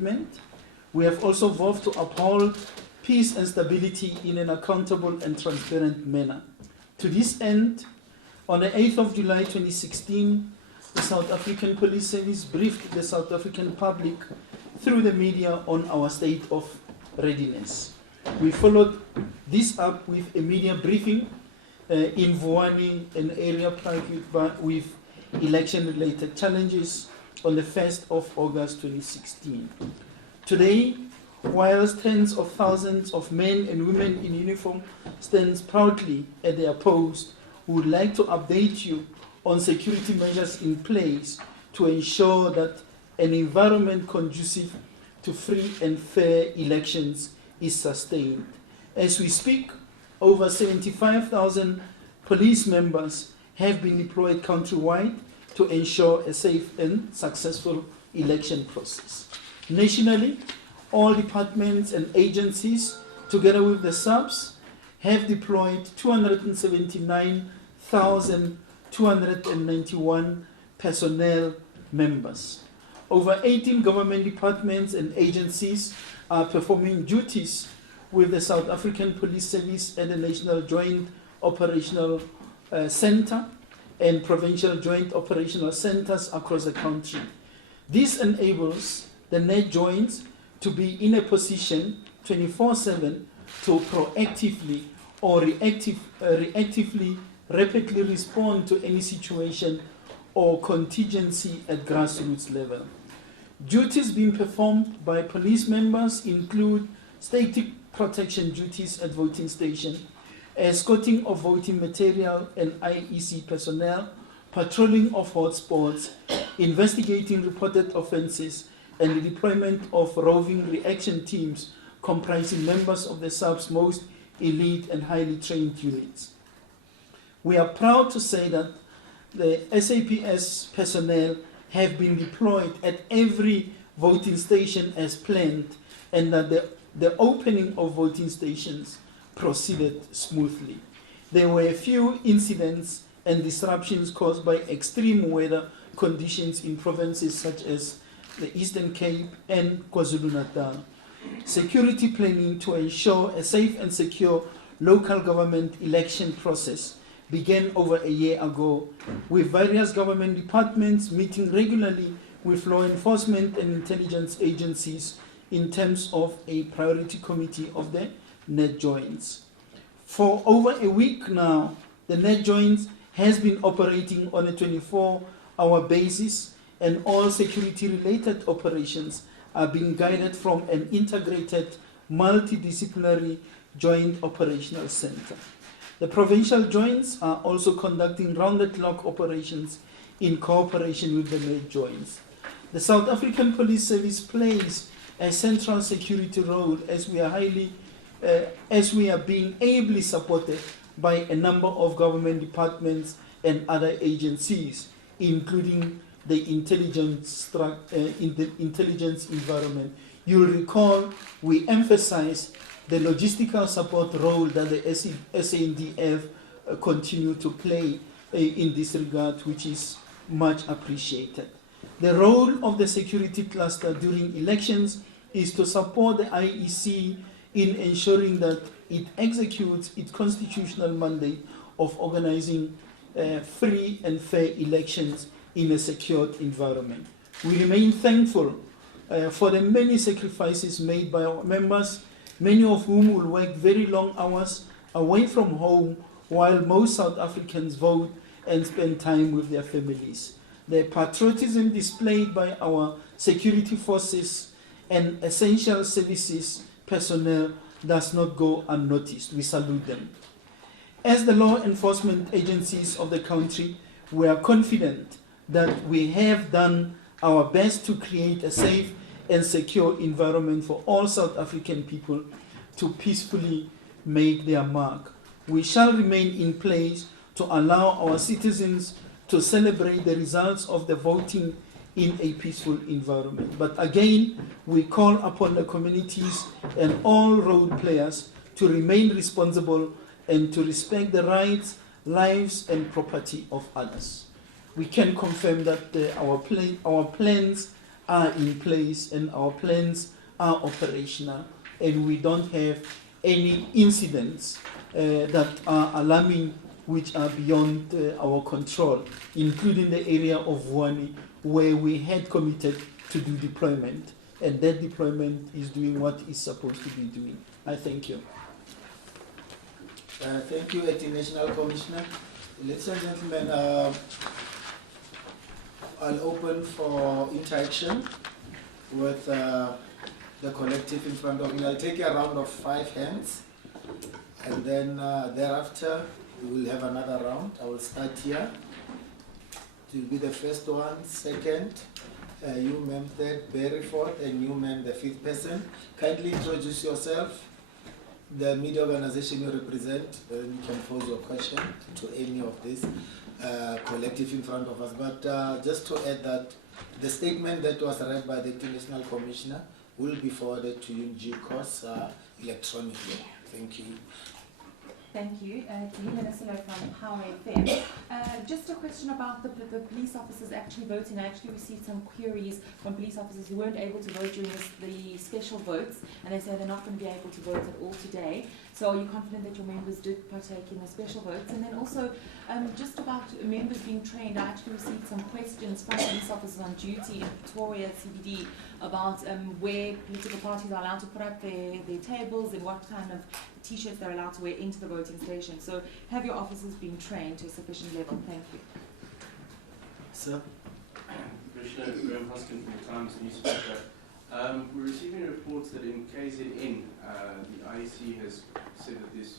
We have also vowed to uphold peace and stability in an accountable and transparent manner. To this end, on the 8th of July 2016, the South African Police Service briefed the South African public through the media on our state of readiness. We followed this up with a media briefing in Vuwani, an area plagued with election-related challenges, on the 1st of August 2016. Today, whilst tens of thousands of men and women in uniform stand proudly at their post, we would like to update you on security measures in place to ensure that an environment conducive to free and fair elections is sustained. As we speak, over 75,000 police members have been deployed countrywide to ensure a safe and successful election process. Nationally, all departments and agencies, together with the SAPS, have deployed 279,291 personnel members. Over 18 government departments and agencies are performing duties with the South African Police Service at the National Joint Operational Center and provincial joint operational centers across the country. This enables the net joints to be in a position 24/7 to proactively or reactively rapidly respond to any situation or contingency at grassroots level. Duties being performed by police members include static protection duties at voting station, escorting of voting material and IEC personnel, patrolling of hotspots, investigating reported offences, and the deployment of roving reaction teams comprising members of the SAP's most elite and highly trained units. We are proud to say that the SAPS personnel have been deployed at every voting station as planned, and that the opening of voting stations proceeded smoothly. There were a few incidents and disruptions caused by extreme weather conditions in provinces such as the Eastern Cape and KwaZulu-Natal. Security planning to ensure a safe and secure local government election process began over a year ago, with various government departments meeting regularly with law enforcement and intelligence agencies in terms of a priority committee of the net joints. For over a week now, the net joints has been operating on a 24-hour basis, and all security-related operations are being guided from an integrated, multidisciplinary joint operational center. The provincial joints are also conducting round-the-clock operations in cooperation with the net joints. The South African Police Service plays a central security role as we are being ably supported by a number of government departments and other agencies, including the intelligence environment. You'll recall we emphasized the logistical support role that the SANDF continue to play in this regard, which is much appreciated. The role of the security cluster during elections is to support the IEC in ensuring that it executes its constitutional mandate of organizing free and fair elections in a secured environment. We remain thankful for the many sacrifices made by our members, many of whom will work very long hours away from home while most South Africans vote and spend time with their families. The patriotism displayed by our security forces and essential services personnel does not go unnoticed. We salute them. As the law enforcement agencies of the country, we are confident that we have done our best to create a safe and secure environment for all South African people to peacefully make their mark. We shall remain in place to allow our citizens to celebrate the results of the voting in a peaceful environment. But again, we call upon the communities and all role players to remain responsible and to respect the rights, lives, and property of others. We can confirm that our plans are in place and our plans are operational, and we don't have any incidents that are alarming, which are beyond our control, including the area of Vuani, where we had committed to do deployment, and that deployment is doing what it's supposed to be doing. I thank you. Thank you, Acting National Commissioner. Ladies and gentlemen, I'll open for interaction with the collective in front of me. I'll take a round of 5 hands, and then thereafter we will have another round. I will start here. It will be the first one, second, you ma'am third, Barry fourth, and you ma'am the 5th person. Kindly introduce yourself, the media organization you represent, then you can pose your question to any of this collective in front of us. But just to add that the statement that was read by the International Commissioner will be forwarded to you in due course electronically. Thank you. Thank you. Minister from Highway FM. Just a question about the police officers actually voting. I actually received some queries from police officers who weren't able to vote during the special votes, and they say they're not going to be able to vote at all today. So are you confident that your members did partake in the special votes? And then also, just about members being trained, I actually received some questions from police officers on duty in Pretoria CBD about where political parties are allowed to put up their tables and what kind of T-shirts they're allowed to wear into the voting station. So have your officers been trained to a sufficient level? Thank you. Sir? Commissioner Graham Hoskin from the Times newspaper. We're receiving reports that in KZN, the IEC has said that there's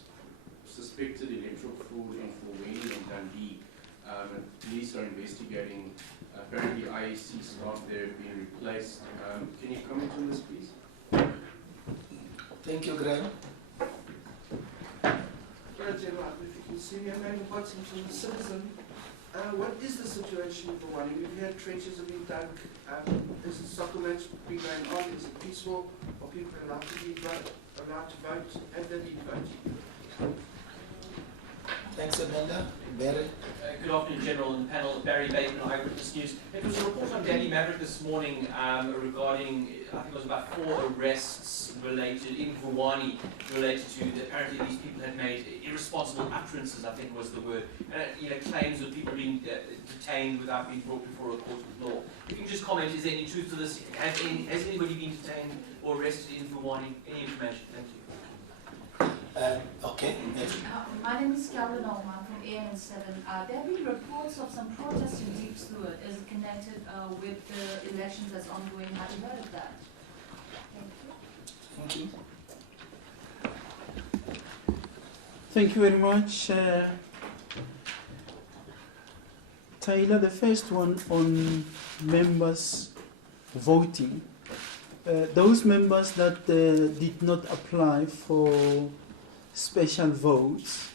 suspected electoral fraud in Fulweni and Dundee. And police are investigating. Apparently IEC staff there have been replaced. Can you comment on this, please? Thank you, Graham. General, if you can see me, I'm Emmanuel Watson from the Citizen. What is the situation for one? We've had trenches have been dug. Is the soccer match been going on? Is it peaceful? Are people allowed to vote? And they need vote? Thanks, Amanda. Barry? Good afternoon, General and panel. Barry Bateman, Eyewitness News. It was a report on Daily Maverick this morning regarding, I think it was about 4 arrests related in Vuwani related to apparently these people had made irresponsible utterances, I think was the word. Claims of people being detained without being brought before a court of law. If you can just comment, is there any truth to this? Has anybody been detained or arrested in Vuwani? Any information? Thank you. Okay. My name is Carolyn Olman from eNCA. There have been reports of some protests in Deep Stewart. Is it connected with the elections that's ongoing? Have you heard of that? Thank you. Thank you. Thank you very much. Taylor, the first one on members voting. Those members that did not apply for special votes,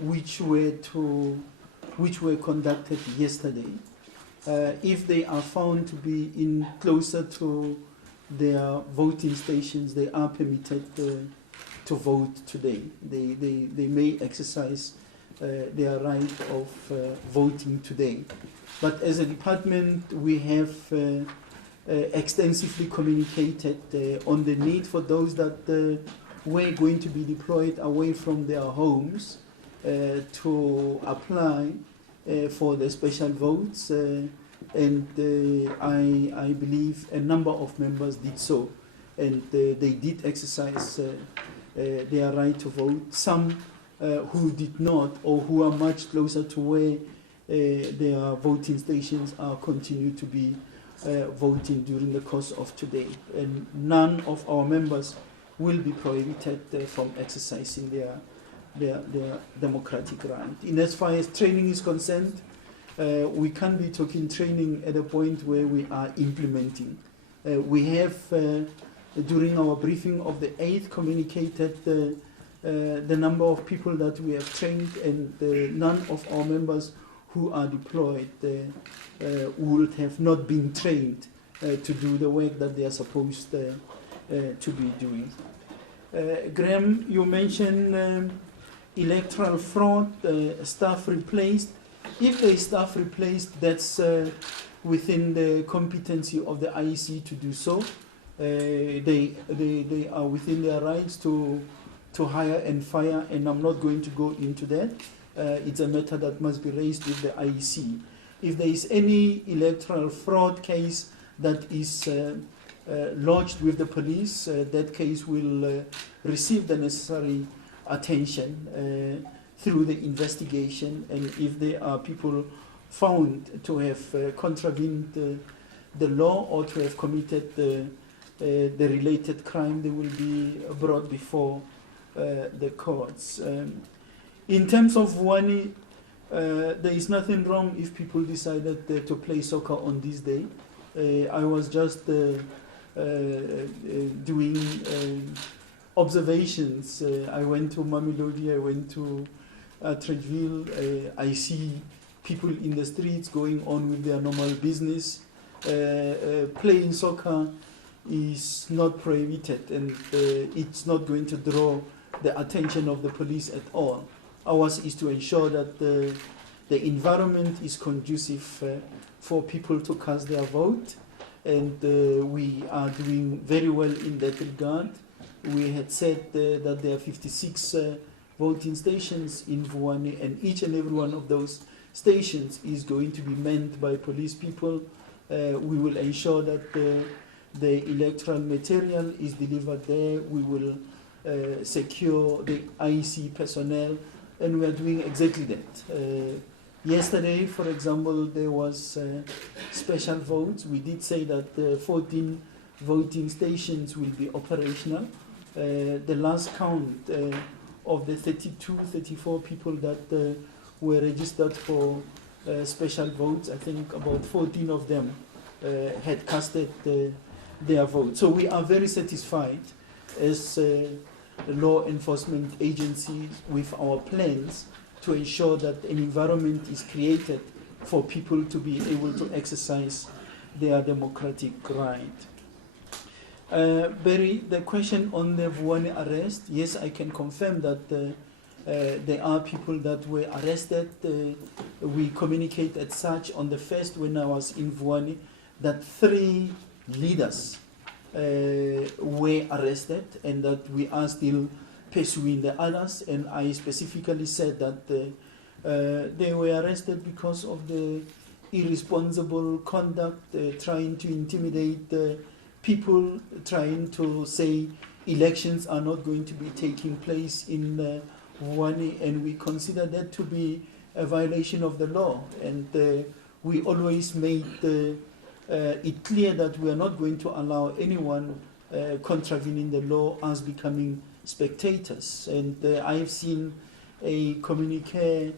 which were conducted yesterday, if they are found to be in closer to their voting stations, they are permitted to vote today. They may exercise their right of voting today. But as a department, we have extensively communicated on the need for those that were going to be deployed away from their homes to apply for the special votes, and I believe a number of members did so, and they did exercise their right to vote. Some who did not, or who are much closer to where their voting stations are, continue to be voting during the course of today, and none of our members will be prohibited from exercising their democratic right. In as far as training is concerned, we can't be talking training at a point where we are implementing. We have, during our briefing of the 8th, communicated the number of people that we have trained, and none of our members who are deployed would have not been trained to do the work that they are supposed to be doing. Graham, you mentioned electoral fraud, staff replaced. If the staff replaced, that's within the competency of the IEC to do so. They are within their rights to hire and fire, and I'm not going to go into that. It's a matter that must be raised with the IEC. If there is any electoral fraud case that is lodged with the police, that case will receive the necessary attention through the investigation, and if there are people found to have contravened the law or to have committed the related crime, they will be brought before the courts. In terms of Vuwani, there is nothing wrong if people decided to play soccer on this day. I was just doing observations. I went to Mamelodi, I went to Treville. I see people in the streets going on with their normal business. Playing soccer is not prohibited, and it's not going to draw the attention of the police at all. Ours is to ensure that the environment is conducive for people to cast their vote, and we are doing very well in that regard. We had said that there are 56 voting stations in Vuwani, and each and every one of those stations is going to be manned by police people. We will ensure that the electoral material is delivered there. We will secure the IEC personnel, and we are doing exactly that. Yesterday, for example, there was special votes. We did say that 14 voting stations will be operational. The last count of the 32, 34 people that were registered for special votes, I think about 14 of them had casted their vote. So we are very satisfied as law enforcement agencies with our plans to ensure that an environment is created for people to be able to exercise their democratic right. Barry, the question on the Vuwani arrest, yes, I can confirm that there are people that were arrested. We communicated such on the first when I was in Vuwani that 3 leaders were arrested and that we are still pursuing the others, and I specifically said that they were arrested because of the irresponsible conduct, trying to intimidate people, trying to say elections are not going to be taking place in Vuwani, and we consider that to be a violation of the law, and we always made it clear that we are not going to allow anyone contravening the law as becoming spectators. And I have seen a communique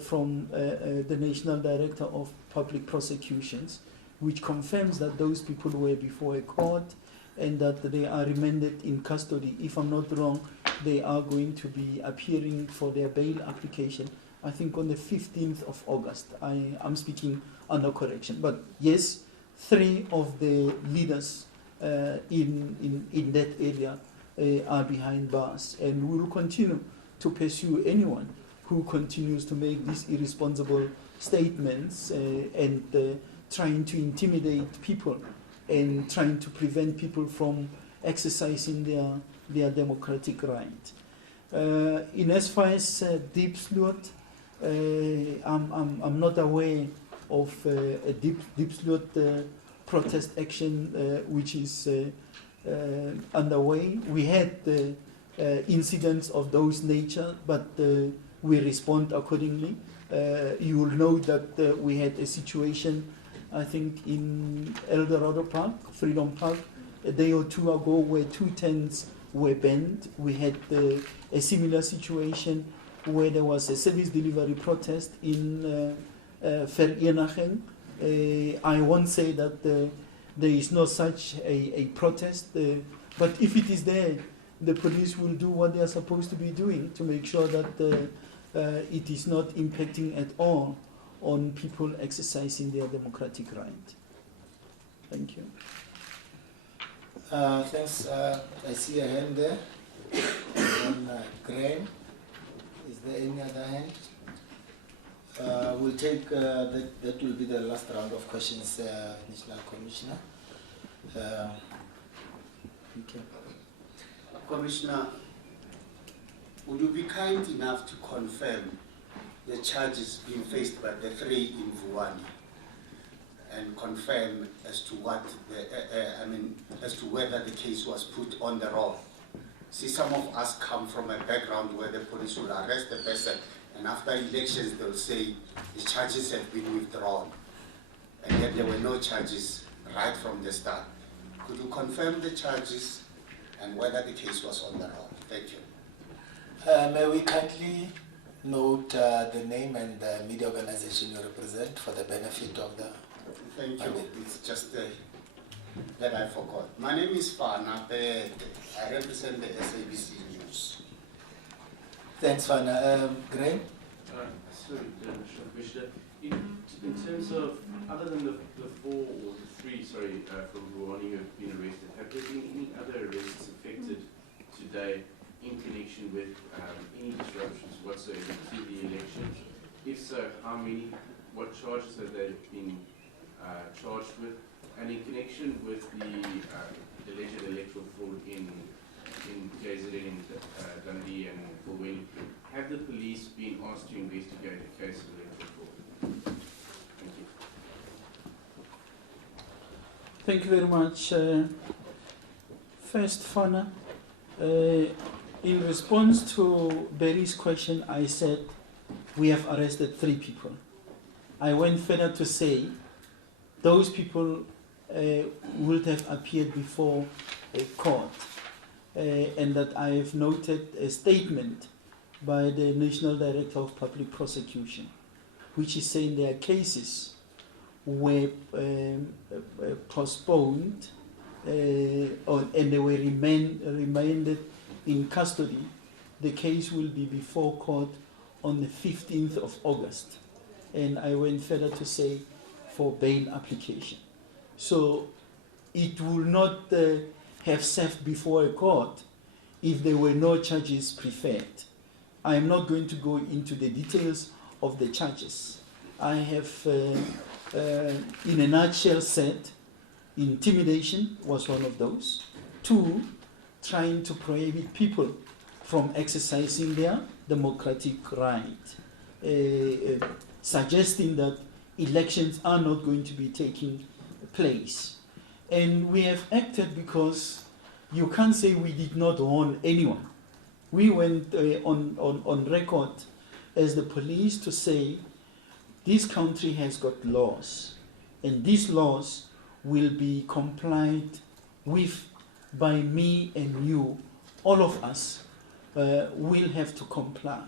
from the National Director of Public Prosecutions, which confirms that those people were before a court and that they are remanded in custody. If I'm not wrong, they are going to be appearing for their bail application, I think on the 15th of August. I'm speaking under correction. But yes, 3 of the leaders in that area are behind bars, and we will continue to pursue anyone who continues to make these irresponsible statements and trying to intimidate people and trying to prevent people from exercising their democratic right. In as far as deep slot, I'm not aware of a deep slot protest action which is underway. We had incidents of those nature, but we respond accordingly. You will know that we had a situation, I think, in El Dorado Park, Freedom Park, a day or 2 ago, where 2 tents were banned. We had a similar situation where there was a service delivery protest in Vereeniging. I won't say that there is no such a protest, but if it is there, the police will do what they are supposed to be doing to make sure that it is not impacting at all on people exercising their democratic right. Thank you. Thanks. I see a hand there. And Graham, is there any other hand? We'll take, that will be the last round of questions, National Commissioner. Okay. Commissioner, would you be kind enough to confirm the charges being faced by the three in Vuwani and confirm as to what the, as to whether the case was put on the roll? See, some of us come from a background where the police will arrest the person and after elections they'll say the charges have been withdrawn, and yet there were no charges right from the start. Could you confirm the charges and whether the case was on the roll? Thank you. May we kindly note the name and the media organization you represent for the benefit of the... Thank you. It's just that I forgot. My name is Fana Pete. I represent the SAPS News. Thanks, Fana. Graham? Sorry, Commissioner. In terms of, other than the four or the three, from Vuwani who have been arrested, have there been any other arrests affected today in connection with any disruptions whatsoever to the elections? If so, how many? What charges have they been charged with? And in connection with the alleged electoral fraud in KZN, Dundee and Vuwani, have the police been asked to investigate the case of electoral fraud? Thank you. Thank you very much. First, Fana, in response to Barry's question, I said we have arrested 3 people. I went further to say those people would have appeared before a court, and that I have noted a statement by the National Director of Public Prosecution, which is saying their cases were postponed and they were remanded in custody. The case will be before court on the 15th of August. And I went further to say for bail application. So it will not have served before a court if there were no charges preferred. I am not going to go into the details of the charges. I have, in a nutshell, said intimidation was one of those. 2, trying to prohibit people from exercising their democratic right, suggesting that elections are not going to be taking place. And we have acted because you can't say we did not warn anyone. We went on record as the police to say this country has got laws, and these laws will be complied with by me and you. All of us will have to comply.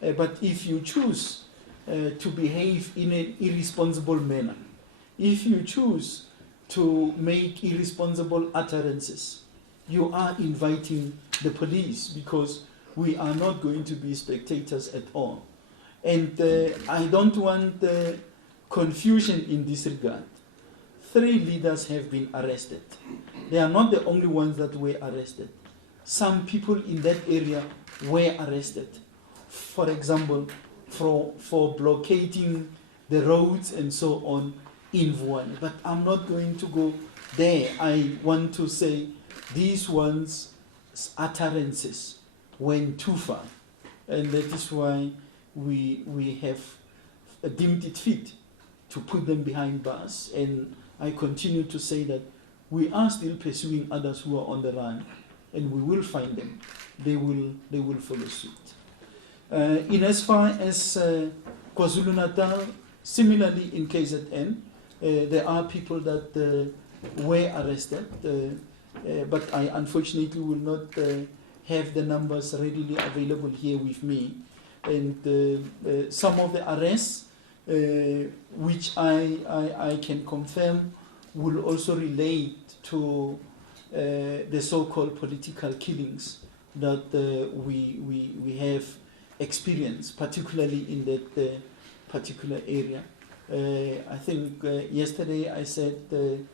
But if you choose to behave in an irresponsible manner, if you choose to make irresponsible utterances, you are inviting the police, because we are not going to be spectators at all. And I don't want confusion in this regard. 3 leaders have been arrested. They are not the only ones that were arrested. Some people in that area were arrested. For example, for blockading the roads and so on in Vuwani. But I'm not going to go there. I want to say these ones' utterances went too far. And that is why we have deemed it fit to put them behind bars. And I continue to say that we are still pursuing others who are on the run, and we will find them. They will follow suit. In as far as KwaZulu-Natal, similarly in KZN, there are people that were arrested, but I unfortunately will not have the numbers readily available here with me. And some of the arrests, which I can confirm, will also relate to the so-called political killings that we have experienced, particularly in that particular area. I think yesterday I said the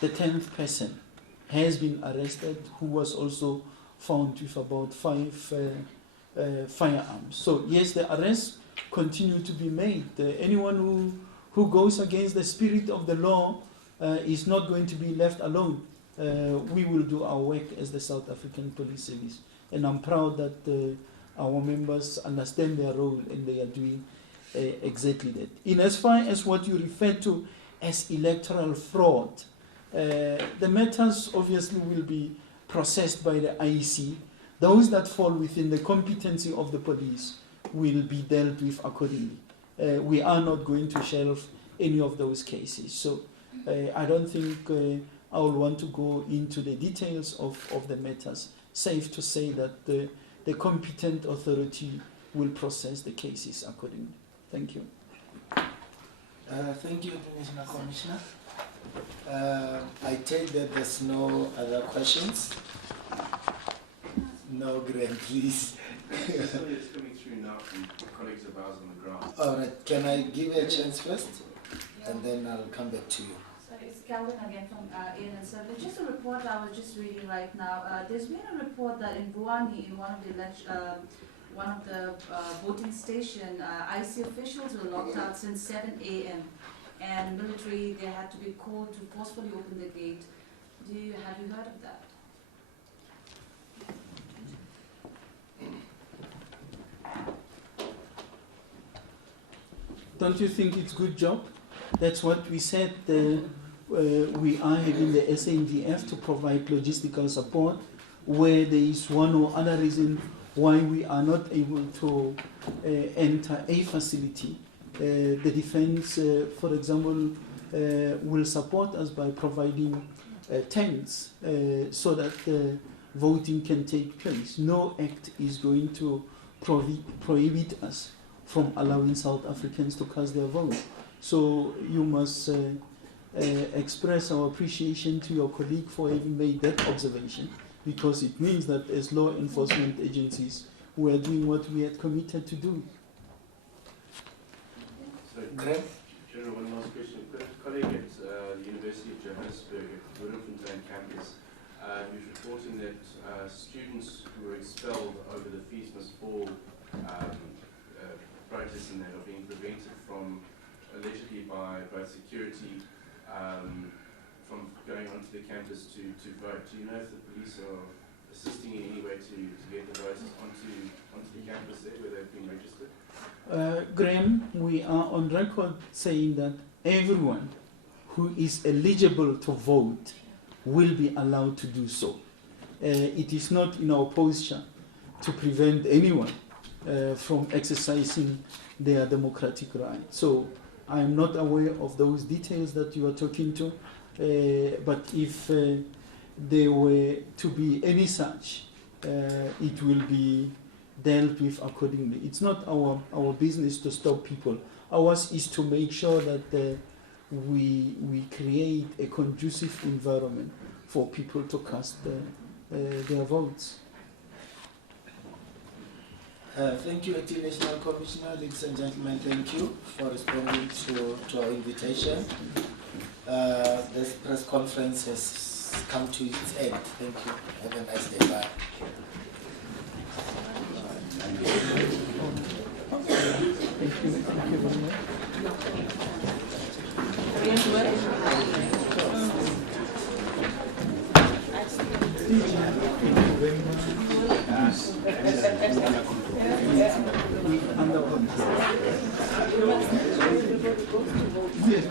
10th person has been arrested, who was also found with about 5 firearms. So yes, the arrests continue to be made. Anyone who goes against the spirit of the law is not going to be left alone. We will do our work as the South African Police Service. And I'm proud that our members understand their role and they are doing exactly that. In as far as what you refer to as electoral fraud, the matters obviously will be processed by the IEC. Those that fall within the competency of the police will be dealt with accordingly. We are not going to shelve any of those cases. So I don't think I will want to go into the details of the matters. Safe to say that the competent authority will process the cases accordingly. Thank you. Thank you, International Commissioner. I take that there's no other questions. No, Graham, please. It's coming through now from colleagues of ours on the ground. All right, can I give you a chance first? And then I'll come back to you. So it's Calvin again from eNCA. There's just a report I was just reading right now. There's been a report that in Buani, in one of the voting station, IC officials were locked out since 7 a.m. and military, they had to be called to forcefully open the gate. Have you heard of that? Don't you think it's a good job? That's what we said. We are having the SANDF to provide logistical support where there is one or other reason why we are not able to enter a facility. The defense, for example, will support us by providing tents so that voting can take place. No act is going to prohibit us from allowing South Africans to cast their vote. So you must express our appreciation to your colleague for having made that observation, because it means that as law enforcement agencies, we are doing what we had committed to do. So, General, one last question. A colleague at the University of Johannesburg at the Bloemfontein campus who's reporting that students who were expelled over the fees must fall protests and that are being prevented from, allegedly by security, from going onto the campus to vote. Do you know if the police are assisting in any way to get the voters onto the campus there where they've been registered? Graham, we are on record saying that everyone who is eligible to vote will be allowed to do so. It is not in our posture to prevent anyone from exercising their democratic right. So I am not aware of those details that you are talking to, but if there were to be any such, it will be dealt with accordingly. It's not our business to stop people. Ours is to make sure that we create a conducive environment for people to cast their votes. Thank you, International Commissioner. Ladies and gentlemen, thank you for responding to our invitation. This press conference has come to its end. Thank you. Have a nice day. Bye. Thank you very much. Yes.